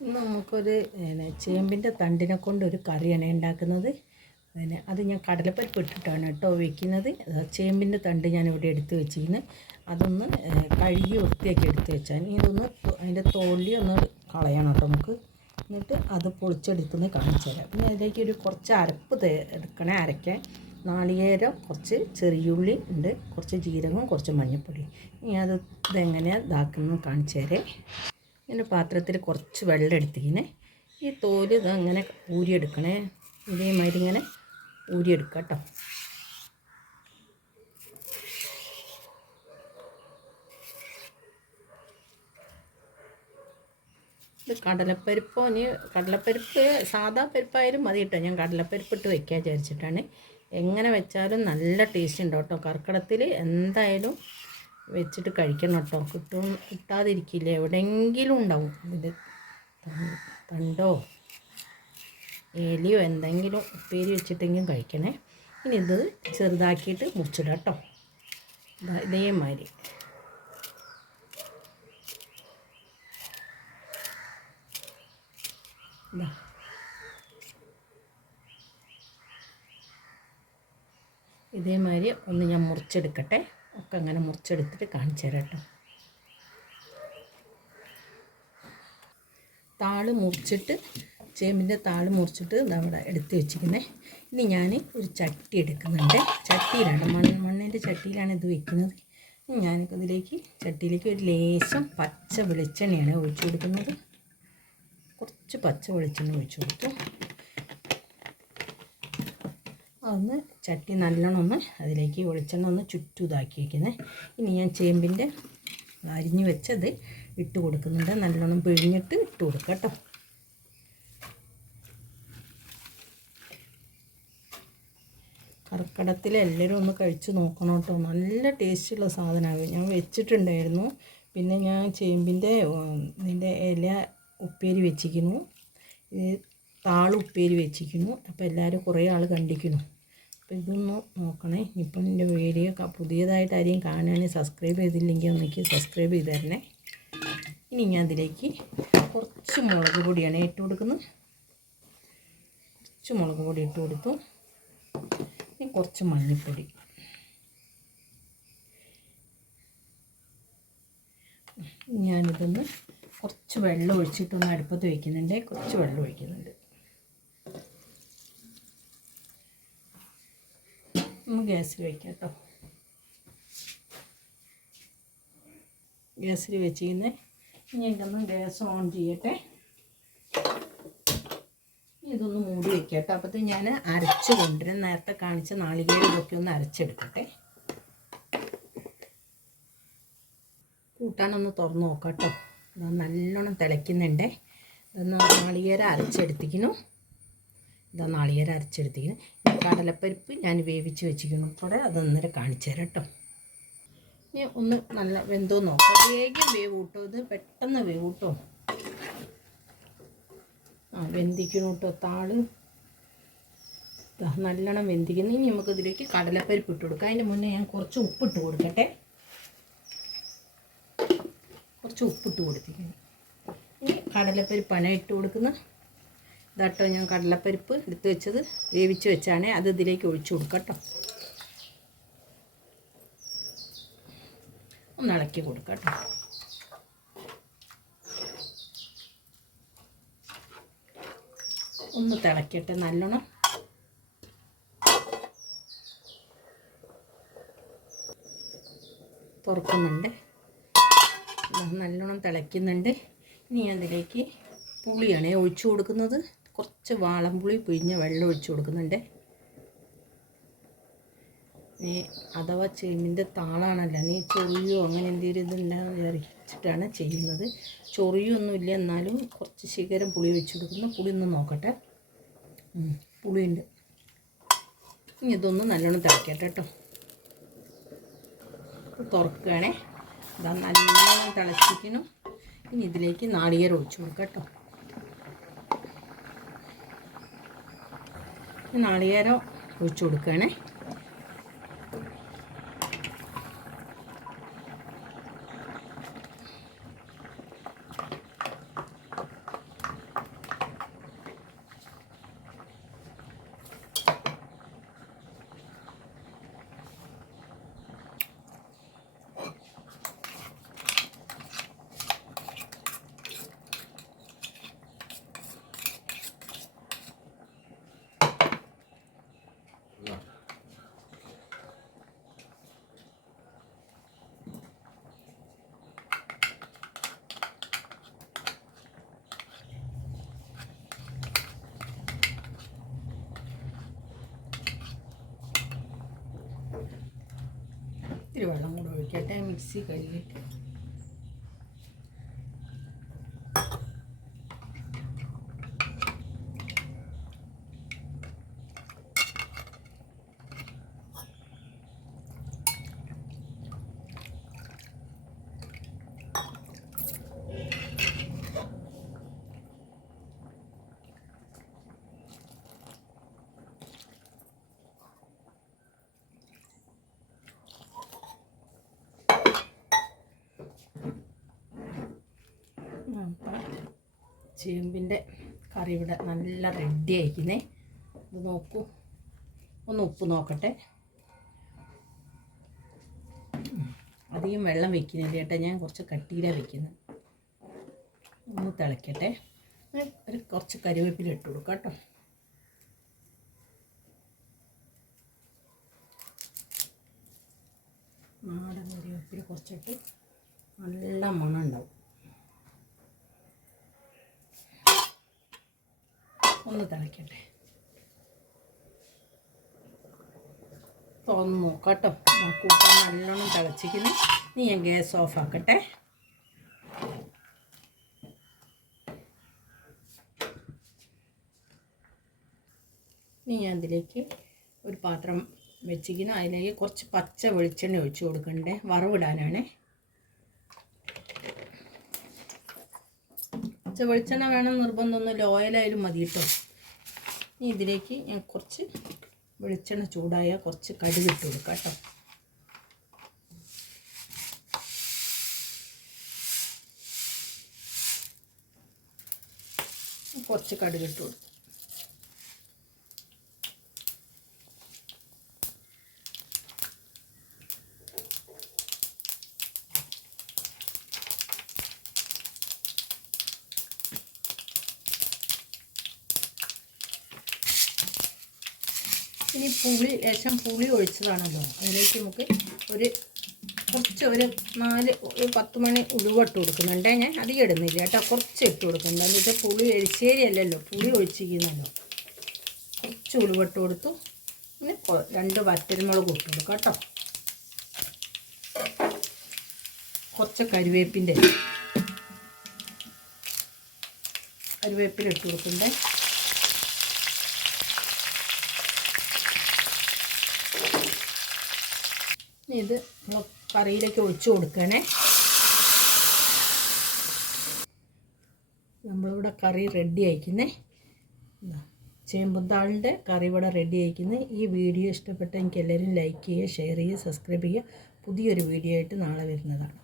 നമുക്കൊരു പിന്നെ ചേമ്പിന്റെ തണ്ടിനെ കൊണ്ട് ഒരു കറിയാണ് ഉണ്ടാക്കുന്നത്. പിന്നെ അത് ഞാൻ കടലപ്പരിപ്പ് ഇട്ടിട്ടാണ് കേട്ടോ വയ്ക്കുന്നത് ചേമ്പിന്റെ തണ്ട് ഞാൻ ഇവിടെ എടുത്ത് വെച്ചിരുന്നു അതൊന്ന് കഴുകി വൃത്തിയാക്കി എടുത്ത് വെച്ചാൽ ഇതൊന്ന് അതിന്റെ തോല്ലി ഒന്ന് കളയണം കേട്ടോ നമുക്ക്. എന്നിട്ട് അത് പൊളിച്ചെടുത്തുനിന്ന് കാണിച്ചു തരാം. പിന്നെ അതിലേക്ക് ഒരു കുറച്ച് അരപ്പ് തേ എടുക്കണേ അരയ്ക്കാൻ. നാളികേരം കുറച്ച് ചെറിയുള്ളി ഉണ്ട് കുറച്ച് ജീരകം കുറച്ച് മഞ്ഞൾപ്പൊടി ഇനി അത് ഇതെങ്ങനെയാണ് ഇതാക്കുന്നത് കാണിച്ചു തരേ. ഇങ്ങനെ പാത്രത്തിൽ കുറച്ച് വെള്ളം എടുത്തിങ്ങനെ ഈ തോൽ ഇത് അങ്ങനെ ഊരിയെടുക്കണേ. ഇതേമാതിരി ഇങ്ങനെ ഊരിയെടുക്കുക കേട്ടോ. ഇത് കടലപ്പരിപ്പോ ഇനി കടലപ്പരിപ്പ് സാധാ പരിപ്പായാലും മതി കേട്ടോ. ഞാൻ കടലപ്പരിപ്പ് ഇട്ട് വെക്കാൻ വിചാരിച്ചിട്ടാണ്. എങ്ങനെ വെച്ചാലും നല്ല ടേസ്റ്റ് ഉണ്ട് കേട്ടോ. കർക്കിടത്തിൽ എന്തായാലും വെച്ചിട്ട് കഴിക്കണം കേട്ടോ. കിട്ടും കിട്ടാതിരിക്കില്ല? എവിടെയെങ്കിലും ഉണ്ടാവും ഇത്. തണ്ടോ? എലിയോ എന്തെങ്കിലും ഉപ്പേരി വെച്ചിട്ടെങ്കിലും കഴിക്കണേ. ഇനി ഇത് ചെറുതാക്കിയിട്ട് മുറിച്ചിടാം കേട്ടോ. ഇതേമാതിരി. ഇതാ ഇതേമാതിരി ഒന്ന് ഞാൻ മുറിച്ചെടുക്കട്ടെ. ഒക്കെ അങ്ങനെ മുറിച്ചെടുത്തിട്ട് കാണിച്ചു തരാം കേട്ടോ. താൾ മുറിച്ചിട്ട് ചേമ്പിന്റെ താൾ മുറിച്ചിട്ട് നമ്മുടെ എടുത്ത് വെച്ചിരിക്കുന്നത് ഇനി ഞാൻ ഒരു ചട്ടി എടുക്കുന്നുണ്ട്. ചട്ടിയിലാണ് മണ്ണ് മണ്ണിന്റെ ചട്ടിയിലാണ് ഇത് വെക്കുന്നത്. ഞാൻ ഇതിലേക്ക് ചട്ടിയിലേക്ക് ഒരു ലേശം പച്ച വെളിച്ചെണ്ണയാണ് ഒഴിച്ചു കൊടുക്കുന്നത്. കുറച്ച് പച്ച വെളിച്ചെണ്ണ ഒഴിച്ചു കൊടുത്തു. അതൊന്ന് ചട്ടി നല്ലോണം ഒന്ന് അതിലേക്ക് വെളിച്ചെണ്ണ ഒന്ന് ചുറ്റും ഇതാക്കി വയ്ക്കുന്നത് ഇനി ഞാൻ ചേമ്പിന്റെ അരിഞ്ഞു വെച്ചത് ഇട്ട് കൊടുക്കുന്നുണ്ട്. നല്ലോണം പിഴിഞ്ഞിട്ട് ഇട്ട് കൊടുക്കുക കേട്ടോ. കർക്കിടത്തിൽ എല്ലാവരും ഒന്ന് കഴിച്ച് നോക്കണം കേട്ടോ. നല്ല ടേസ്റ്റുള്ള സാധനമാണ് ഞാൻ വെച്ചിട്ടുണ്ടായിരുന്നു. പിന്നെ ഞാൻ ചേമ്പിന്റെ ഇതിന്റെ ഇല ഉപ്പേരി വെച്ചിരിക്കുന്നു. താളുപ്പേരി വെച്ചിരിക്കുന്നു. അപ്പോൾ എല്ലാവരും കുറേ ആൾ കണ്ടിരിക്കുന്നു. അപ്പോൾ ഇതൊന്ന് നോക്കണേ. ഇപ്പം എന്റെ വീഡിയോ പുതിയതായിട്ട് ആരെയും കാണുകയാണെങ്കിൽ സബ്സ്ക്രൈബ് ചെയ്തില്ലെങ്കിൽ ഒന്നിക്ക് സബ്സ്ക്രൈബ് ചെയ്ത് തരണേ. ഇനി ഞാൻ അതിലേക്ക് കുറച്ച് മുളക് പൊടിയാണ് ഇട്ട് കൊടുക്കുന്നത്. കുറച്ച് മുളക് പൊടി ഇട്ട് കൊടുത്തു. ഇനി കുറച്ച് മഞ്ഞൾപ്പൊടി ഞാനിതൊന്ന് കുറച്ച് വെള്ളം ഒഴിച്ചിട്ടൊന്ന് അടുപ്പത്ത് വയ്ക്കുന്നുണ്ട് കുറച്ച് വെള്ളം ഒഴിക്കുന്നുണ്ട് ഒന്ന് ഗ്യാസിൽ വയ്ക്കാം കേട്ടോ. ഗ്യാസിൽ വെച്ചിരുന്ന് ഇനി എനിക്കൊന്ന് ഗ്യാസ് ഓൺ ചെയ്യട്ടെ. ഇതൊന്ന് മൂടി വെക്കാം കേട്ടോ. അപ്പോഴത്തെ ഞാൻ അരച്ച് കൊണ്ടുവരും. നേരത്തെ കാണിച്ച നാളികേരം ഇതൊക്കെ ഒന്ന് അരച്ചെടുക്കട്ടെ. കൂട്ടാനൊന്ന് തുറന്ന് നോക്കാം കേട്ടോ. നല്ലോണം തിളയ്ക്കുന്നുണ്ട്. ഇതൊന്ന് നാളികേരം അരച്ചെടുത്തിക്കുന്നു ഇതാ നാളികേരം അരച്ചെടുത്തിക്കുന്നു ഈ കടലപ്പരിപ്പ് ഞാൻ വേവിച്ച് വെച്ചിരിക്കുന്നു. കൂടെ അതൊന്നര കാണിച്ചു തരാം കേട്ടോ. ഇനി ഒന്ന് നല്ല വെന്തോ നോക്കാം. വേഗം വേവ് കൂട്ടോ. ഇത് പെട്ടെന്ന് വേവ് കൂട്ടോ. ആ വെന്തിക്കണം കേട്ടോ താൾ. നല്ലോണം വെന്തിക്കുന്നു ഇനി നമുക്ക് ഇതിലേക്ക് കടലപ്പരിപ്പ് ഇട്ട് കൊടുക്കാം. അതിന്റെ മുന്നേ ഞാൻ കുറച്ച് ഉപ്പിട്ട് കൊടുക്കട്ടെ. കുറച്ച് ഉപ്പിട്ട് കൊടുത്തിരിക്കുന്നു. ഇനി കടലപ്പരിപ്പാണ് ഇട്ട് കൊടുക്കുന്നത്. ഇതാട്ടോ ഞാൻ കടലപ്പരിപ്പ് എടുത്ത് വെച്ചത്. വേവിച്ച് വെച്ചാണ് അത് ഇതിലേക്ക് ഒഴിച്ചു കൊടുക്കട്ടോ ഒന്ന് ഇളക്കി കൊടുക്കട്ടോ ഒന്ന് തിളക്കട്ടെ നല്ലോണം. തുറക്കുന്നുണ്ട്. നല്ലോണം തിളയ്ക്കുന്നുണ്ട്. ഇനി അതിലേക്ക് പുളിയാണ് ഒഴിച്ചു കൊടുക്കുന്നത്. കുറച്ച് വാളംപുളി പിഴിഞ്ഞ വെള്ളം ഒഴിച്ചു കൊടുക്കുന്നുണ്ട്. നീ അഥവാ ചേമ്പിന്റെ താളാണല്ലോ നീ ചൊറിയോ അങ്ങനെ എന്തെങ്കിലും ഇതുണ്ടാകുന്ന വിചാരിച്ചിട്ടാണ് ചെയ്യുന്നത്. ചൊറിയൊന്നുമില്ല എന്നാലും കുറച്ച് ശിഖരം പുളി വെച്ച് കൊടുക്കുന്നു. പുളി ഒന്ന് നോക്കട്ടെ. പുളിയുണ്ട്. ഇനി ഇതൊന്ന് നല്ലോണം തിളക്കട്ടെ കേട്ടോ. തുറക്കുകയാണേ. ഇതാ നല്ലോണം തിളച്ചിരിക്കണം ഇനി ഇതിലേക്ക് നാളികേരം ഒഴിച്ചു കൊടുക്കാം കേട്ടോ. നാളികേരം ഒഴിച്ചു കൊടുക്കുകയാണേ. siga aí. ചേമ്പിന്റെ കറി ഇവിടെ നല്ല റെഡി ആയിരിക്കുന്നേ. ഇത് നോക്കൂ. ഒന്ന് ഉപ്പ് നോക്കട്ടെ. അധികം വെള്ളം വെക്കുന്നില്ല കേട്ടോ. ഞാൻ കുറച്ച് കട്ടിയിലാണ് വെക്കുന്നത്. ഒന്ന് തിളയ്ക്കട്ടെ ഒരു കുറച്ച് കറിവേപ്പില ഇട്ട് കൊടുക്കാം കേട്ടോ. നാടൻ കറിവേപ്പില കുറച്ചിട്ട് നല്ല മണം ഉണ്ടാവും. ഒന്ന് തിളയ്ക്കട്ടെ തുറന്ന് നോക്കാട്ടോ. കൂട്ടാൻ നല്ലോണം തിളച്ചിക്കുന്നു നീ ഞാൻ ഗ്യാസ് ഓഫ് ആക്കട്ടെ. ഇനി ഞാൻ ഇതിലേക്ക് ഒരു പാത്രം വെച്ചിരിക്കുന്നു. അതിലേക്ക് കുറച്ച് പച്ച വെളിച്ചെണ്ണ ഒഴിച്ച് കൊടുക്കണ്ടേ? വറവിടാനാണ്. പച്ച വെളിച്ചെണ്ണ വേണം നിർബന്ധമൊന്നുമില്ല ഓയിലായാലും മതി കേട്ടോ. ഇനി ഇതിലേക്ക് ഞാൻ കുറച്ച് വെളിച്ചെണ്ണ ചൂടായ കുറച്ച് കടുക് ഇട്ട് കൊടുക്കാം കേട്ടോ. കുറച്ച് കടുകിട്ട് കൊടുത്തു പുളി ലേശം പുളി ഒഴിച്ചതാണല്ലോ അതിലേക്ക് നമുക്ക് ഒരു കുറച്ച് ഒരു നാല് ഒരു പത്ത് മണി ഉലുവട്ട് കൊടുക്കുന്നുണ്ട് ഞാൻ അധികം ഇടുന്നില്ല കേട്ടോ. കുറച്ച് ഇട്ട് കൊടുക്കുന്നുണ്ട് എന്നിട്ട് പുളി എരിശ്ശേരി അല്ലല്ലോ. പുളി ഒഴിച്ചിരിക്കുന്നല്ലോ. കുറച്ച് ഉലുവട്ട് കൊടുത്തു. പിന്നെ രണ്ട് വറ്റൽമുളക് ഇട്ട് കൊടുക്കാം കേട്ടോ. കുറച്ച് കരിവേപ്പിന്റെ കരിവേപ്പില ഇട്ട് കൊടുക്കണ്ടേ? ഇത് കറിയിലേക്ക് ഒഴിച്ചു കൊടുക്കണേ. നമ്മളിവിടെ കറി റെഡി ആയിക്കുന്നേ. ചേമ്പുത്താളിന്റെ കറി ഇവിടെ റെഡി ആയിക്കുന്നത് ഈ വീഡിയോ ഇഷ്ടപ്പെട്ട എനിക്ക് എല്ലാവരും ലൈക്ക് ചെയ്യുക ഷെയർ ചെയ്യുക സബ്സ്ക്രൈബ് ചെയ്യുക. പുതിയൊരു വീഡിയോ ആയിട്ട് നാളെ വരുന്നതാണ്.